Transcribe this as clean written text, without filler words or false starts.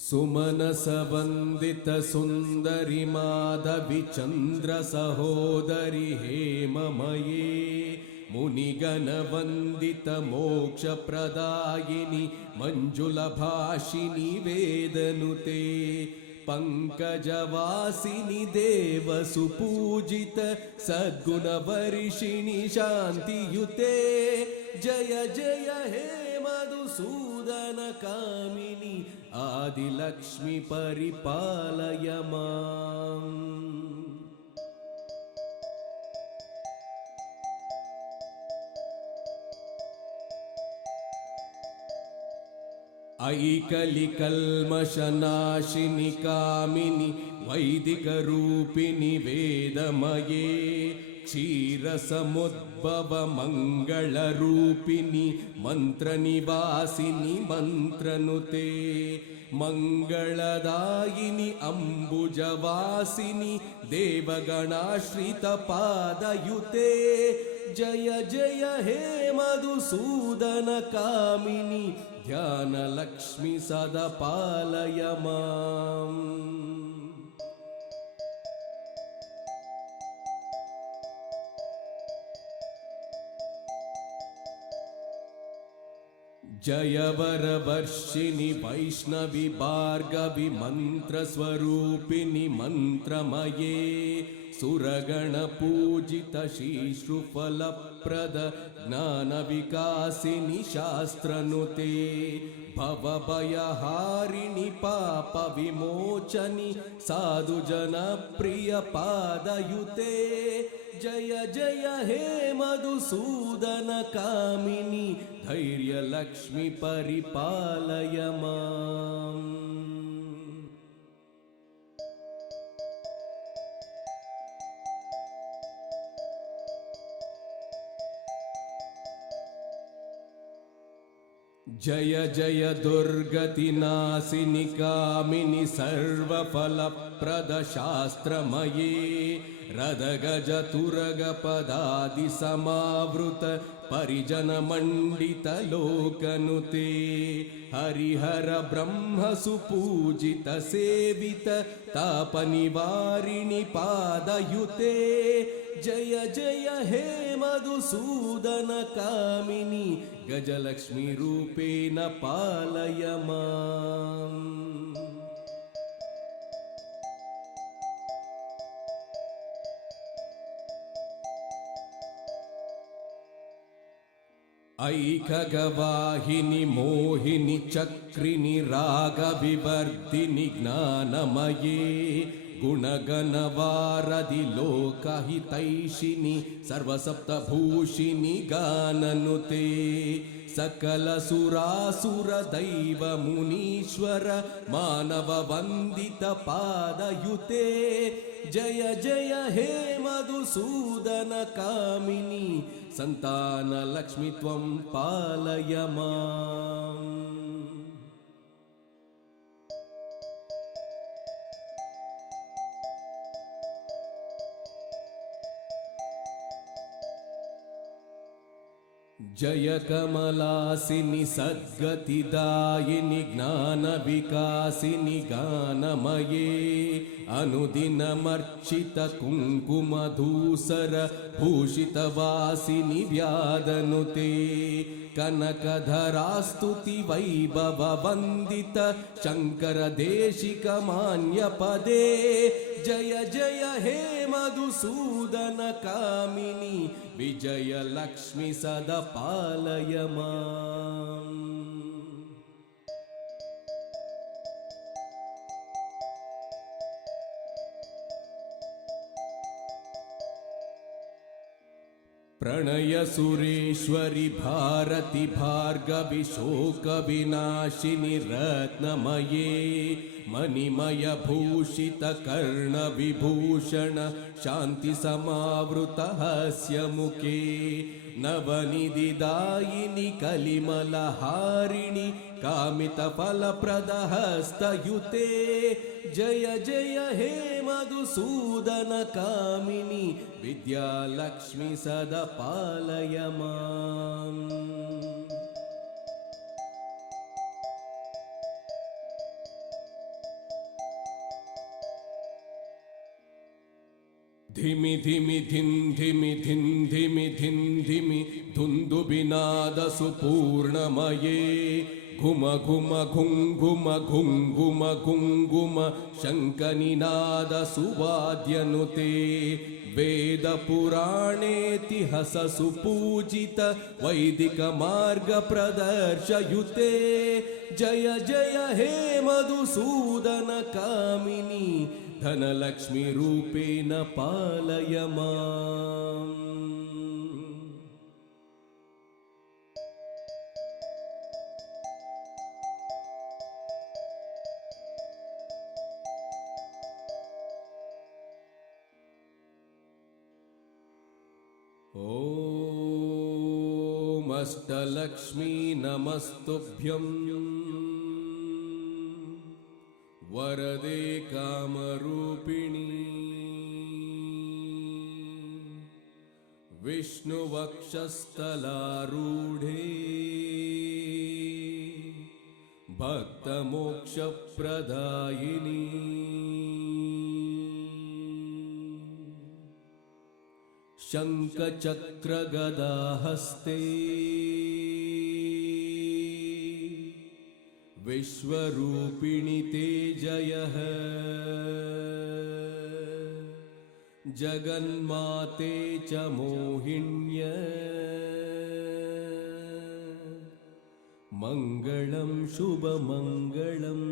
सुमनसवन्दित सुन्दरि माधवि चन्द्र सहोदरि हेममये मुनिगणवन्दित मोक्षप्रदायिनि मञ्जुलभाषिनि वेदनुते पंकजवासिनि देवसुपूजित सद्गुणवर्षिणि शान्तियुते जय जय हे मधुसूदन कामिनि आदिलक्ष्मी परिपालय माम्। ऐकलिकल्मषनाशिनि कामिनि वैदिकरूपिणि वेदमये क्षीरसमुद्भव मङ्गलरूपिणि मन्त्रनिवासिनि मन्त्रनुते मङ्गलदायिनि अम्बुजवासिनि देवगणाश्रितपादयुते जय जय हे मधुसूदन कामिनि ध्यानलक्ष्मी सदा पालय माम्। जय वरवर्षिणि वैष्णवि भार्गवि मन्त्रस्वरूपिणि मन्त्रमये सुरगणपूजित श्रीश्रुफलप्रद ज्ञानविकासिनि शास्त्रनुते भवभयहारिणि पापविमोचनि साधुजनप्रियपादयुते जय जय हे मधुसूदन कामिनि धैर्यलक्ष्मी परिपालय माम्। जय जय दुर्गतिनाशिनि कामिनि सर्वफलप्रद शास्त्रमये रदगजतुरगपदादि समावृत परिजनमण्डित लोकनुते हरिहर ब्रह्म सुपूजित सेवित तापनिवारिणि पादयुते जय जय हे मधुसूदन कामिनि गजलक्ष्मी रूपेण पालय माम्। ऐकगवाहिनि मोहिनि चक्रिनि रागविवर्धिनि ज्ञानमये गुणगणवारधि लोकहितैषिणि सर्वसप्तभूषिणि गाननुते सकलसुरासुर दैव मुनीश्वर मानव वन्दित पादयुते जय जय हे मधुसूदन कामिनि संतान लक्ष्मी त्वं पालय माम्। जय कमलासिनि सद्गतिदायिनि ज्ञानविकासिनि गानमये अनुदिनमर्चित कुङ्कुमधूसर भूषितवासिनि व्यादनुते कनकधरास्तुति वैभव वन्दित शङ्कर देशिक मान्यपदे जय जय हे मधुसूदन कामिनि विजय लक्ष्मी सदा पालय माम्। प्रणय सुरेश्वरि भारति भार्गवि शोकविनाशिनि रत्नमये मणिमय भूषित कर्ण विभूषण शान्ति समावृत हस्य मुखे नवनिधिदायिनि कलिमलहारिणि कामित फलप्रद हस्तयुते जय जय हे मधुसूदन कामिनि विद्यालक्ष्मी सदा पालय माम्। ಧಿಮಿ ಧಿಮಿ ಧಿನ್ ಧಿಮಿ ಧಿನ್ ಧಿಮಿ ಧಿನ್ ಧಿಮಿ ಧುಂದುಬಿನಾದ ಸುಪೂರ್ಣಮಯೇ ಘುಮ ಘುಮ ಘುಂಘುಮ ಘುಂಘುಮ ಘುಂಘುಮ ಶಂಖನಿನಾದ ಸುವಾದ್ಯನುತೆ ವೇದ ಪುರಾಣೇತಿಹಾಸ ಸುಪೂಜಿತ ವೈದಿಕ ಮಾರ್ಗ ಪ್ರದರ್ಶಯುತೆ ಜಯ ಜಯ ಹೇ ಮಧುಸೂದನ ಕಾಮಿನಿ ಧನಲಕ್ಷ್ಮಿ ರೂಪೇಣ ಪಾಲಯ ಮಾಂ. ಓಂ ಅಷ್ಟಲಕ್ಷ್ಮೀ ನಮಸ್ತುಭ್ಯಂ ವರದೆ ಕಾಮರೂಪಿಣಿ ವಿಷ್ಣುವಕ್ಷಸ್ಥಲಾರೂಢೇ ಭಕ್ತಮೋಕ್ಷಪ್ರದಾಯಿನಿ ಶಂಖಚಕ್ರಗದಾಹಸ್ತೆ ವಿಶ್ವರೂಪಿಣಿ ತೇ ಜಯಃ ಜಗನ್ಮಾತೆ ಚ ಮೋಹಿನ್ಯ ಮಂಗಳಂ ಶುಭಮಂಗಳಂ.